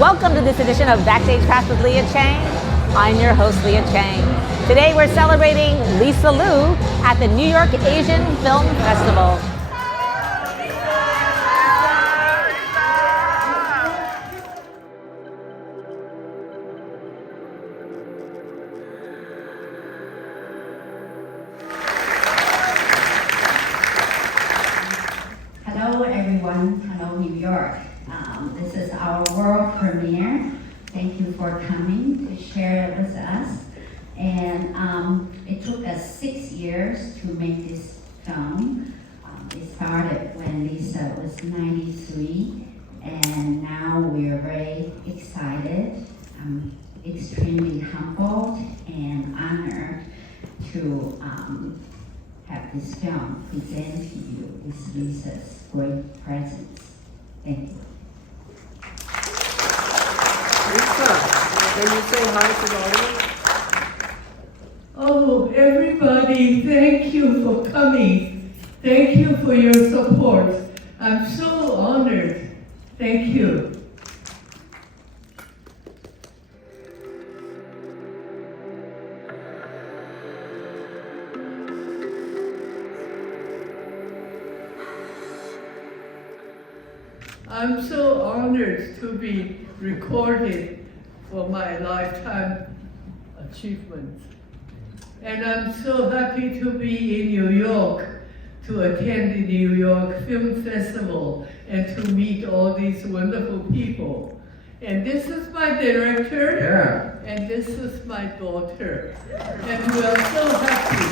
Welcome to this edition of Backstage Pass with Lia Chang. I'm your host, Lia Chang. Today we're celebrating Lisa Liu at the New York Asian Film Festival. Hello everyone, hello New York. This is our world premiere. Thank you for coming to share it with us. And it took us 6 years to make this film. It started when Lisa was 93, and now we're very excited. I'm extremely humbled and honored to have this film presented to you with Lisa's great presence. Thank you. Lisa, can you say hi to the audience? Oh, everybody, thank you for coming. Thank you for your support. I'm so honored. Thank you. I'm so honored to be recorded for my lifetime achievements. And I'm so happy to be in New York to attend the New York Film Festival and to meet all these wonderful people. And this is my director, and this is my daughter. And we are so happy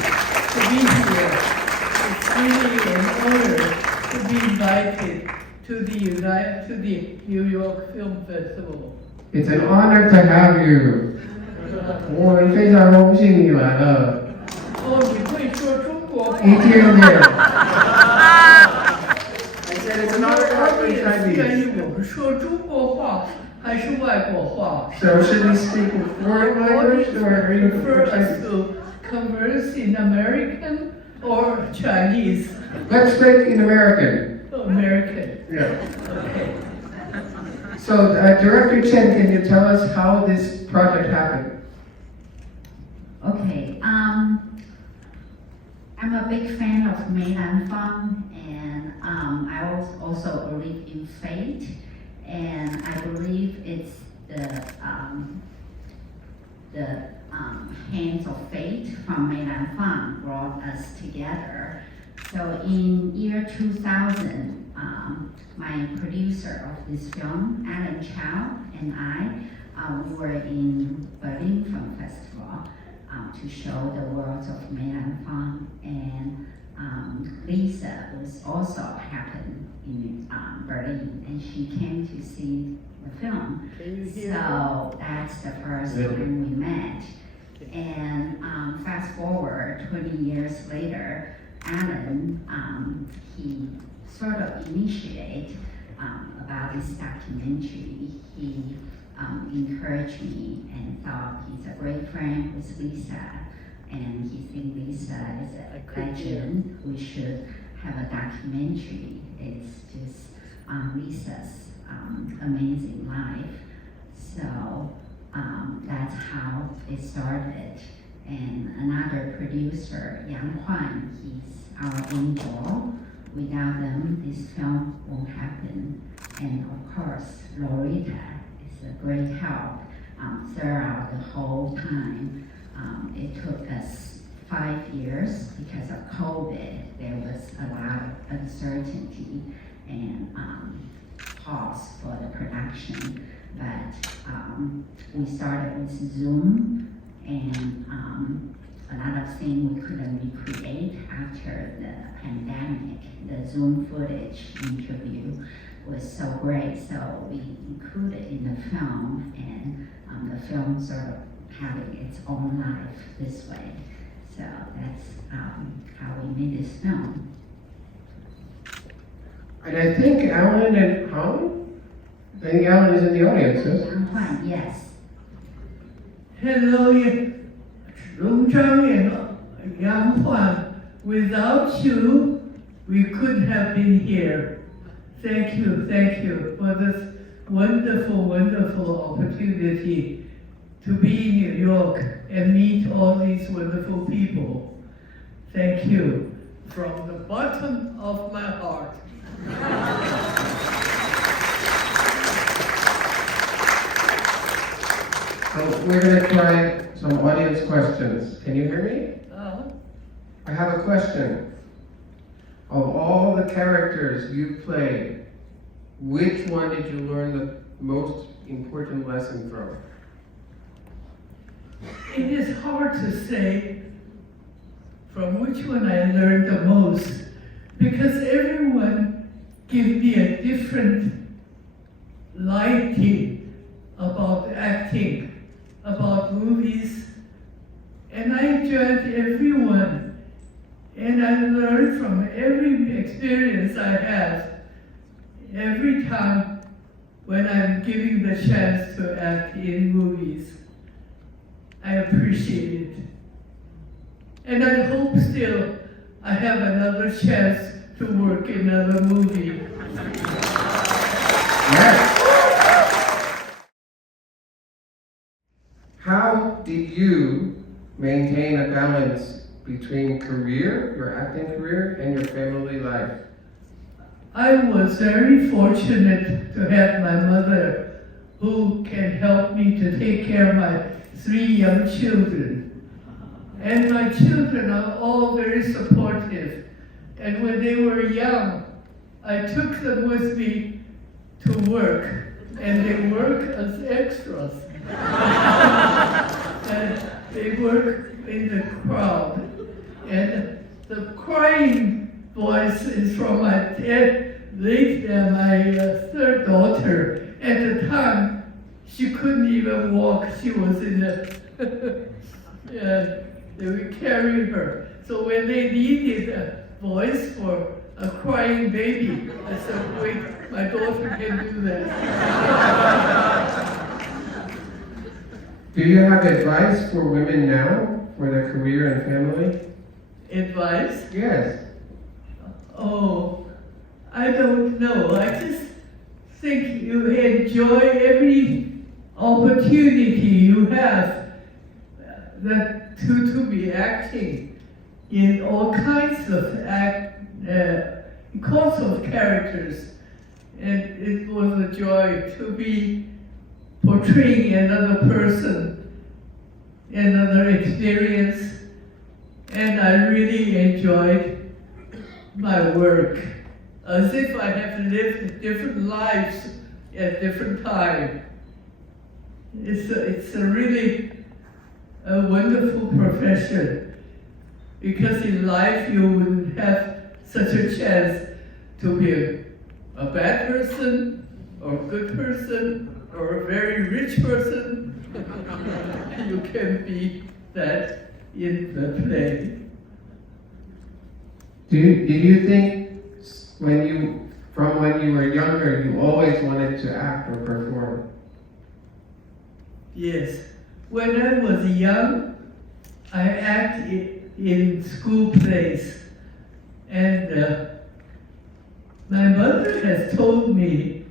to be here. It's really an honor to be invited to the New York Film Festival. It's an honor to have you. 我们非常荣幸你来了。哦，你会说中国话？一听见。I said it's an honor to have you Chinese. 建议我们说中国话还是外国话 So should we speak foreign language or are you prefer us Chinese? to converse in American or Chinese? Let's speak in American. American. Yeah. Okay. So Director Chen, can you tell us how this project happened? Okay, I'm a big fan of Mei-Juin Chen, and I also believe in fate, and I believe it's the hands of fate from Mei-Juin Chen brought us together. So in year 2000, my producer of this film, Alan Chow, and I, we were in Berlin Film Festival to show the works of Mei-Juin Chen, and Lisa was also happened in Berlin, and she came to see the film. So that's the first time we met. And fast forward 20 years later, Alan, he sort of initiated about this documentary. He encouraged me and thought he's a great friend with Lisa, and he thinks Lisa is a legend. We should have a documentary. It's just Lisa's amazing life. So that's how it started. And another producer, Yang Huan, he's our angel. Without them, this film won't happen. And of course, Loretta is a great help throughout the whole time. It took us 5 years because of COVID. There was a lot of uncertainty and pause for the production. But we started with Zoom, and a lot of things we couldn't recreate after the pandemic. The Zoom footage interview was so great, so we included in the film, and the film sort of having its own life this way. So that's how we made this film. And I think Alan and Hong? I think Alan is in the audience, yes? Yang Huan, yes. Hello, Long Zhang and Yang Huan. Without you, we couldn't have been here. Thank you for this wonderful, wonderful opportunity to be in New York and meet all these wonderful people. Thank you from the bottom of my heart. So we're going to try some audience questions. Can you hear me? I have a question. Of all the characters you played, which one did you learn the most important lesson from? It is hard to say from which one I learned the most, because everyone gives me a different lighting about acting, about movies, and I enjoyed everyone. And I learn from every experience I have, every time when I'm given the chance to act in movies. I appreciate it. And I hope still I have another chance to work in another movie. Yes. How did you maintain a balance between career, your acting career, and your family life? I was very fortunate to have my mother who can help me to take care of my 3 young children. And my children are all very supportive. And when they were young, I took them with me to work, and they work as extras. And they work in the crowd. And the crying voice is from my third daughter. At the time, she couldn't even walk. She was in the, they would carry her. So when they needed a voice for a crying baby, I said, wait, my daughter can do that. Do you have advice for women now for their career and family? Advice? Yes. Oh, I don't know. I just think you enjoy every opportunity you have to be acting in all kinds of kinds of characters. And it was a joy to be portraying another person, another experience. And I really enjoyed my work, as if I have lived different lives at different times. It's a really a wonderful profession, because in life you wouldn't have such a chance to be a bad person, or a good person, or a very rich person. You can be that in the play. Did you think when you were younger, you always wanted to act or perform? Yes. When I was young, I acted in school plays. And my mother has told me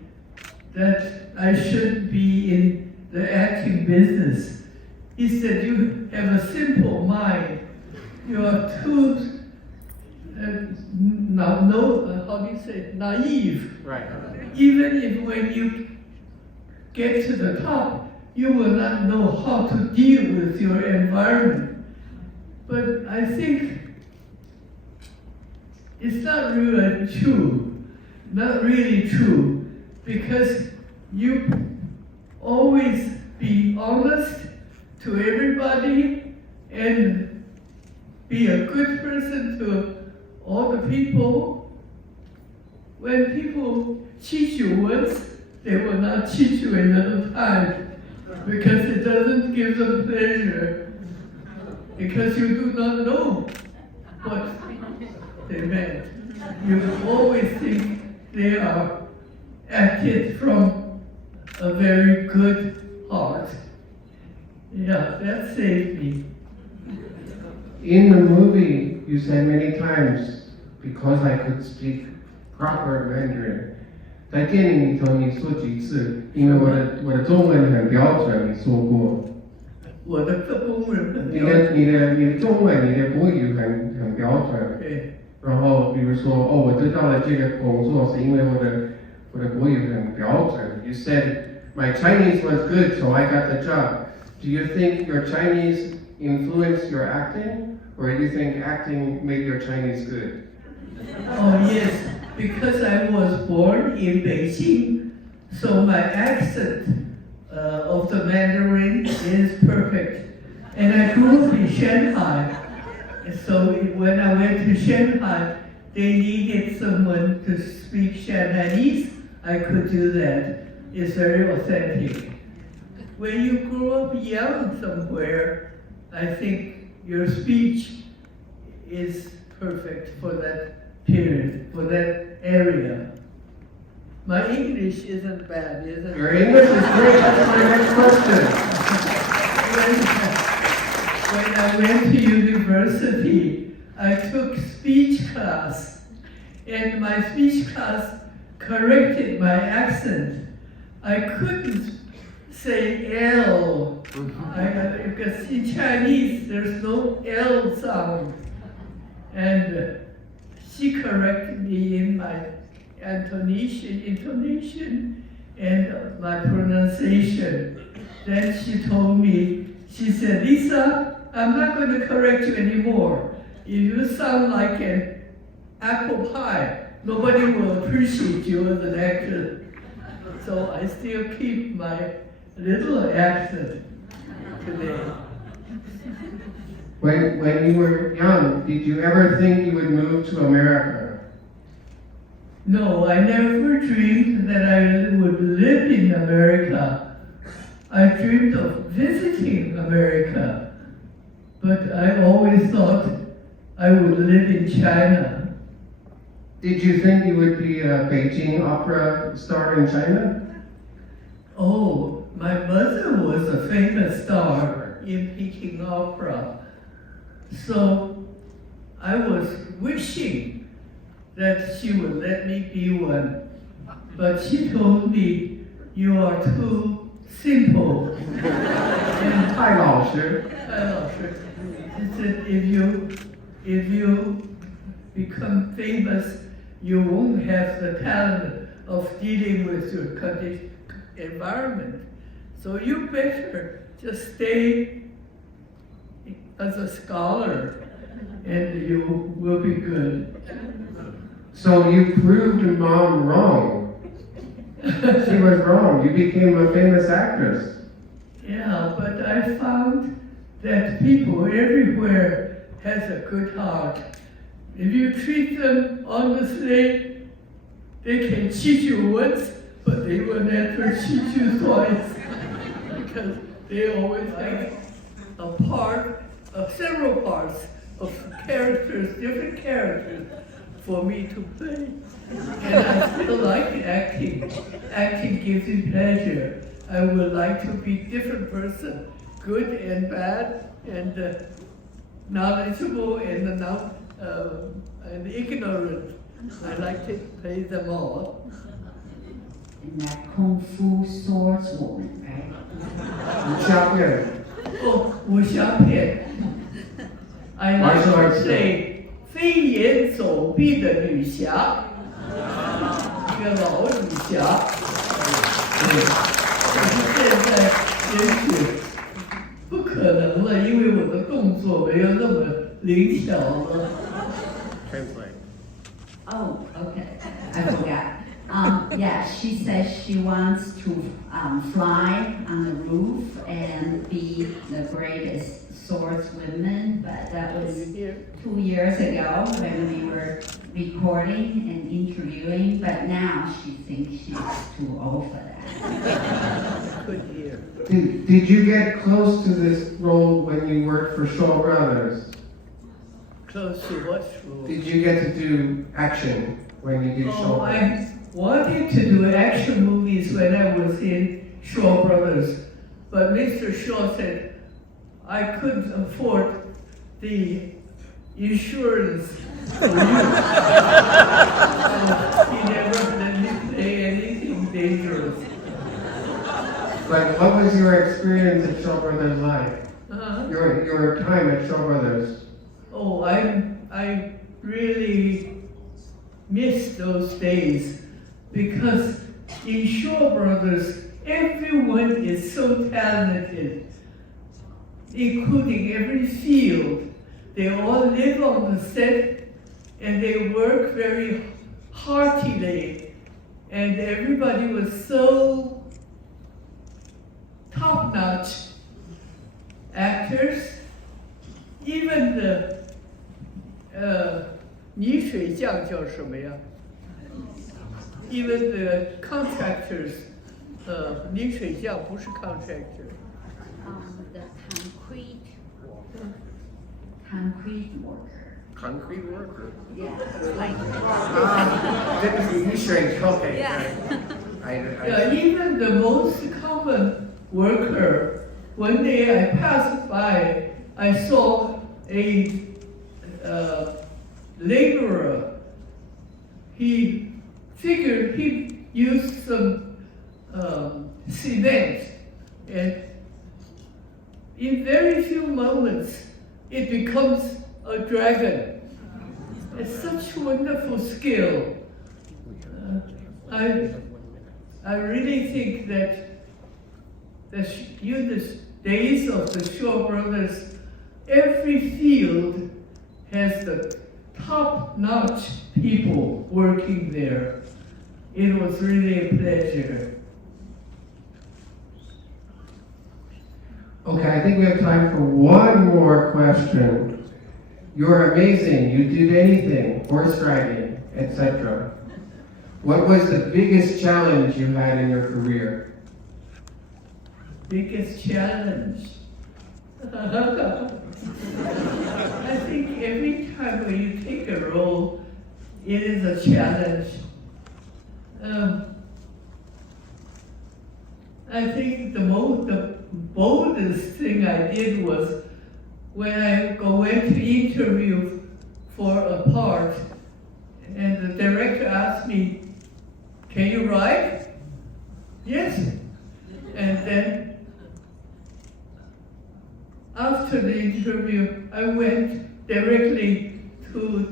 that I should be in the acting business. He said, you have a simple mind. You are too, naive. Right. Even if when you get to the top, you will not know how to deal with your environment. But I think it's not really true, because you always be honest to everybody and be a good person to all the people. When people cheat you once, they will not cheat you another time, because it doesn't give them pleasure, because you do not know what they meant. You always think they are acted from a very good heart. Yeah, that saved me. In the movie, you said many times, because I could speak proper Mandarin. 在电影里头你说几次？因为我的中文很标准，你说过。我的中文很你标准。的中文，你的国语很标准。对。然后比如说，哦，我得到了这个工作是因为我的国语很标准。You said my Chinese was good, so I got the job. Do you think your Chinese influenced your acting, or do you think acting made your Chinese good? Oh yes, because I was born in Beijing, so my accent of the Mandarin is perfect. And I grew up in Shanghai, so when I went to Shanghai, they needed someone to speak Shanghainese. I could do that. It's very authentic. When you grow up young somewhere, I think your speech is perfect for that period, for that area. My English isn't bad, is it? Your English is great. That's my next question. When I went to university, I took speech class, and my speech class corrected my accent. I couldn't say L. Because in Chinese, there's no L sound. And she corrected me in my intonation and my pronunciation. Then she told me, she said, Lisa, I'm not going to correct you anymore. If you sound like an apple pie, nobody will appreciate you as an actor. So I still keep my little accent today. When you were young, did you ever think you would move to America? No, I never dreamed that I would live in America. I dreamed of visiting America, but I always thought I would live in China. Did you think you would be a Beijing opera star in China? Oh, my mother was a famous star in Peking Opera. So I was wishing that she would let me be one. But she told me, you are too simple. And 太老实。she said, if you become famous, you won't have the talent of dealing with your environment. So you better just stay as a scholar and you will be good. So you proved Mom wrong. She was wrong. You became a famous actress. Yeah, but I found that people everywhere has a good heart. If you treat them honestly, they can cheat you once, but they will never cheat you twice. Because they always have a part of several parts of characters, different characters, for me to play. And I still like acting. Acting gives me pleasure. I would like to be a different person, good and bad, and knowledgeable and ignorant. I like to play them all. And that Kung Fu swordswoman, right? 武侠片。 Oh, 武侠片. I like to say 飞檐走壁的女侠，一个老女侠。可是现在也许不可能了，因为我的动作没有那么灵巧了。Translate. Oh, okay. I forgot. Yeah, she says she wants to fly on the roof and be the greatest swordswoman, but that was 2 years ago when we were recording and interviewing, but now she thinks she's too old for that. Good year. Did you get close to this role when you worked for Shaw Brothers? Close to what role? Did you get to do action when you did Shaw Oh, Brothers? I wanted to do action movies when I was in Shaw Brothers, but Mr. Shaw said I couldn't afford the insurance for you. So he never let me play any But what was your experience at Shaw Brothers like? Your time at Shaw Brothers? Oh, I really miss those days because in Shaw Brothers, everyone is so talented, including every field. They all live on the set and they work very heartily, and everybody was so top-notch actors. Even the 泥水匠叫什么呀？ Even the contractors, 泥水匠不是 contractor. The concrete worker. Concrete worker. Yeah. Okay. Yeah, even the most common worker. One day I passed by, I saw a laborer. He figured he used some cement, and in very few moments it becomes a dragon. It's such wonderful skill. I really think that in the days of the Shaw Brothers, every field has the top-notch people working there. It was really a pleasure. Okay, I think we have time for one more question. You're amazing. You did anything, horse riding, etc. What was the biggest challenge you had in your career? Biggest challenge? I think every time when you take a role, it is a challenge. I think the boldest thing I did was when I went to interview for a part, and the director asked me, "Can you ride?" Yes. And then after the interview, I went directly to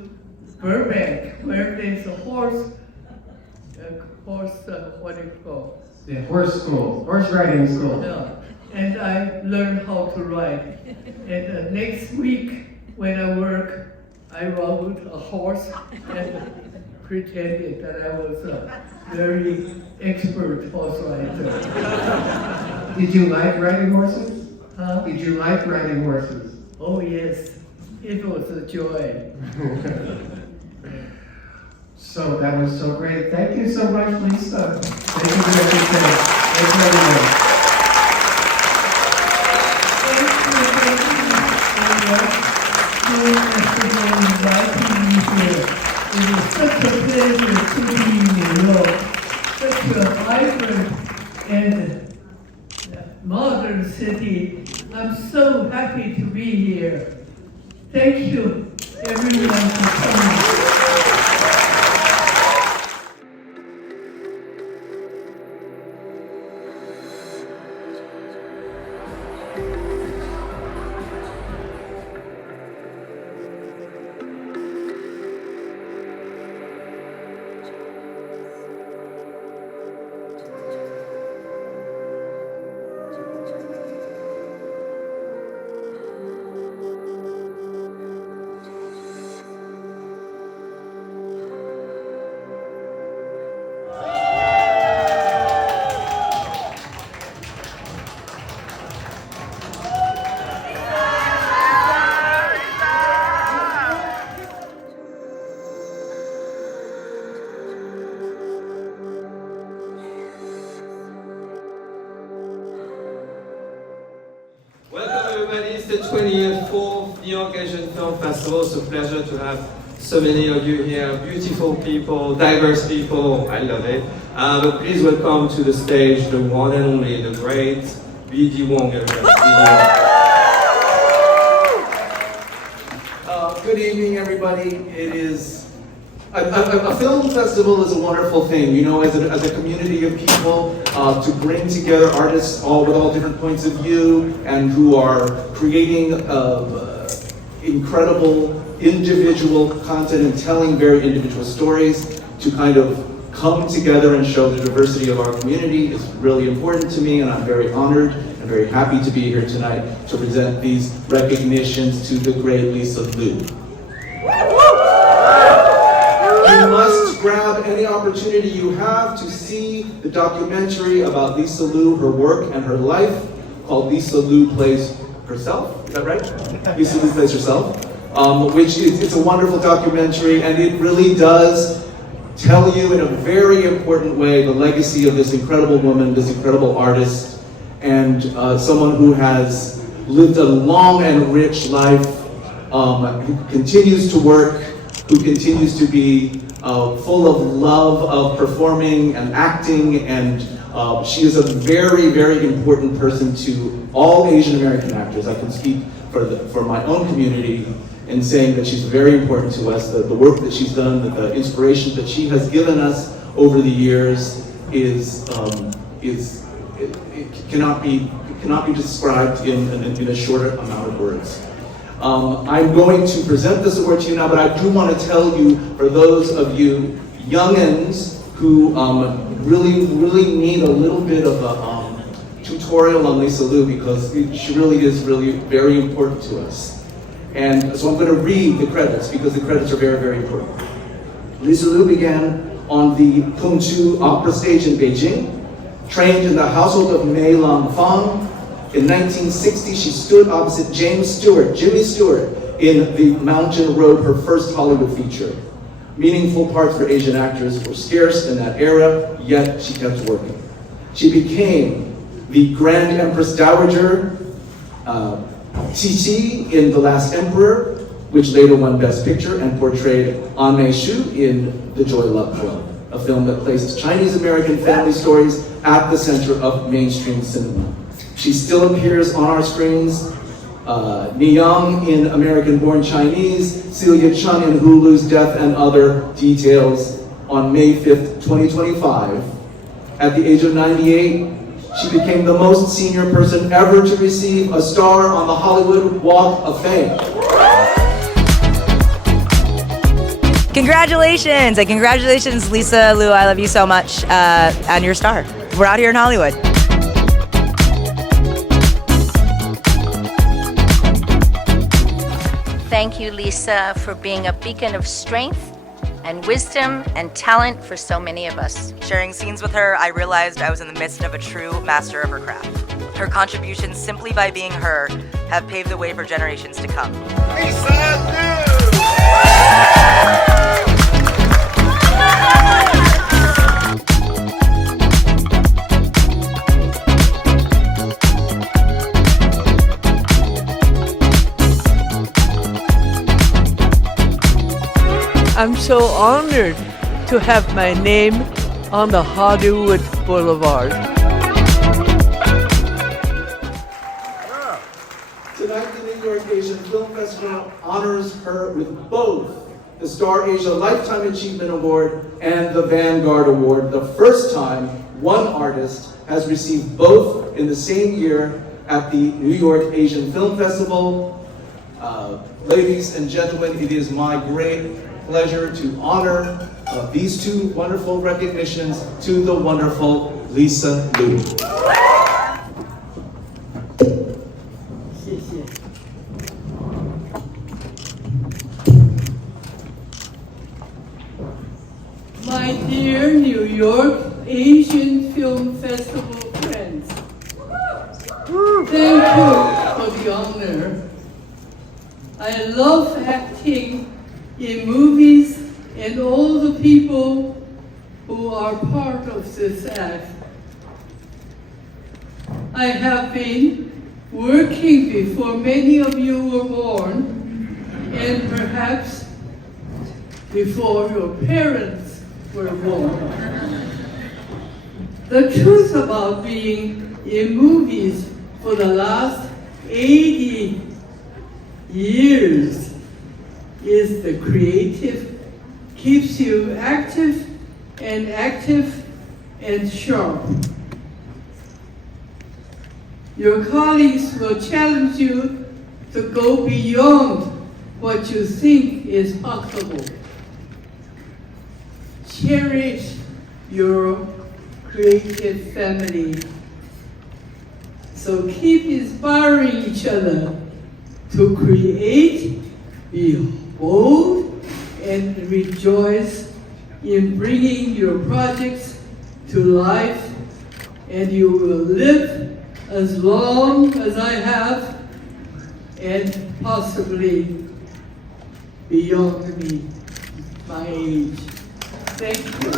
Burbank, where there's a horse, what do you call? The horse school, horse riding school. Yeah. And I learned how to ride. And next week, when I work, I rode a horse and pretended that I was a very expert horse rider. Did you like riding horses? Huh? Did you like riding horses? Oh yes, it was a joy. So that was so great. Thank you so much, Lisa. Thank you for everything. Thank you, everyone. It is such a pleasure to be in New York, such a vibrant and modern city. I'm so happy to be here. Thank you, everyone, for coming. It's the 24th New York Asian Film Festival. It's a pleasure to have so many of you here, beautiful people, diverse people. I love it. But please welcome to the stage the one and only, the great BD Wong. Good evening, everybody. It is A film festival is a wonderful thing, you know, as a community of people to bring together artists all with all different points of view and who are creating incredible individual content and telling very individual stories to kind of come together and show the diversity of our community is really important to me, and I'm very honored and very happy to be here tonight to present these recognitions to the great Lisa Lu. You must grab any opportunity you have to see the documentary about Lisa Lu, her work and her life, called Lisa Lu Plays Herself. Is that right? Lisa Lu Plays Herself, which it's a wonderful documentary, and it really does tell you in a very important way the legacy of this incredible woman, this incredible artist, and someone who has lived a long and rich life, who continues to work, who continues to be full of love of performing and acting, and she is a very, very important person to all Asian American actors. I can speak for my own community in saying that she's very important to us. The work that she's done, the inspiration that she has given us over the years it cannot be described in a shorter amount of words. I'm going to present this award to you now, but I do want to tell you, for those of you youngins who really need a little bit of a tutorial on Lisa Lu, because she really is very important to us. And so I'm going to read the credits, because the credits are very, very important. Lisa Lu began on the Pengchu Opera Stage in Beijing, trained in the household of Mei-Juin Chen. In 1960, she stood opposite Jimmy Stewart, in The Mountain Road, her first Hollywood feature. Meaningful parts for Asian actors were scarce in that era, yet she kept working. She became the Grand Empress Dowager Qixi in The Last Emperor, which later won Best Picture and portrayed An Mei-Shu in The Joy Luck Club, a film that placed Chinese-American family stories at the center of mainstream cinema. She still appears on our screens. Ni-Yang in American Born Chinese, Lia Chang in Hulu's Death and Other Details on May 5th, 2025. At the age of 98, she became the most senior person ever to receive a star on the Hollywood Walk of Fame. Congratulations, and congratulations, Lisa Lu. I love you so much, and you're a star. We're out here in Hollywood. Thank you, Lisa, for being a beacon of strength and wisdom and talent for so many of us. Sharing scenes with her, I realized I was in the midst of a true master of her craft. Her contributions, simply by being her, have paved the way for generations to come. Lisa Lu! I'm so honored to have my name on the Hollywood Boulevard. Tonight, the New York Asian Film Festival honors her with both the Star Asia Lifetime Achievement Award and the Vanguard Award, the first time one artist has received both in the same year at the New York Asian Film Festival. Ladies and gentlemen, it is my great pleasure to honor these two wonderful recognitions to the wonderful Lisa Lu. My dear New York Asian Film Festival friends, thank you for the honor. I love acting in movies and all the people who are part of this act. I have been working before many of you were born, and perhaps before your parents were born. The truth about being in movies for the last 80 years is the creative keeps you active and sharp. Your colleagues will challenge you to go beyond what you think is possible. Cherish your creative family. So keep inspiring each other to create, be bold, and rejoice in bringing your projects to life, and you will live as long as I have, and possibly beyond me, my age. Thank you.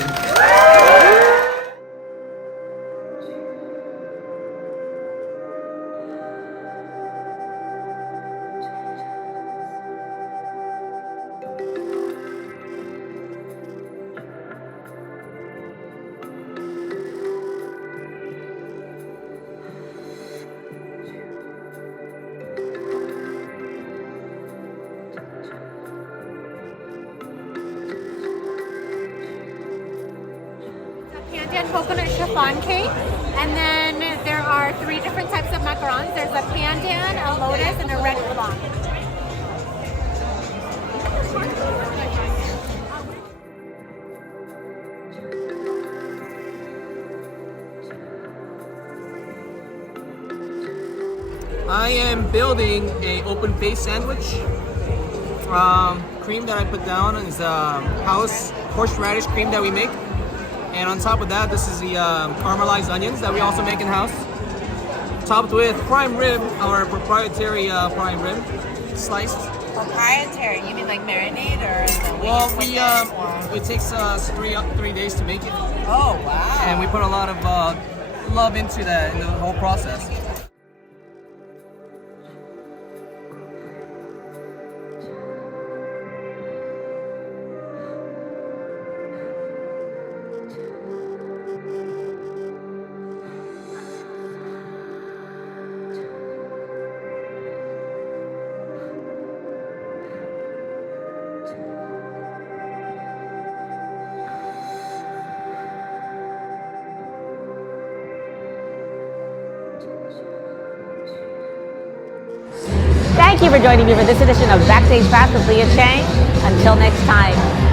Coconut chiffon cake, and then there are 3 different types of macarons. There's a pandan, a lotus, and a red flan. I am building a open face sandwich. Cream that I put down is house horseradish cream that we make. And on top of that, this is the caramelized onions that we also make in-house. Topped with prime rib, our proprietary prime rib, sliced. Proprietary? You mean like marinade or? Well, it takes us 3 days to make it. Oh, wow. And we put a lot of love into that, in the whole process. Thank you for joining me for this edition of Backstage Pass with Lia Chang. Until next time.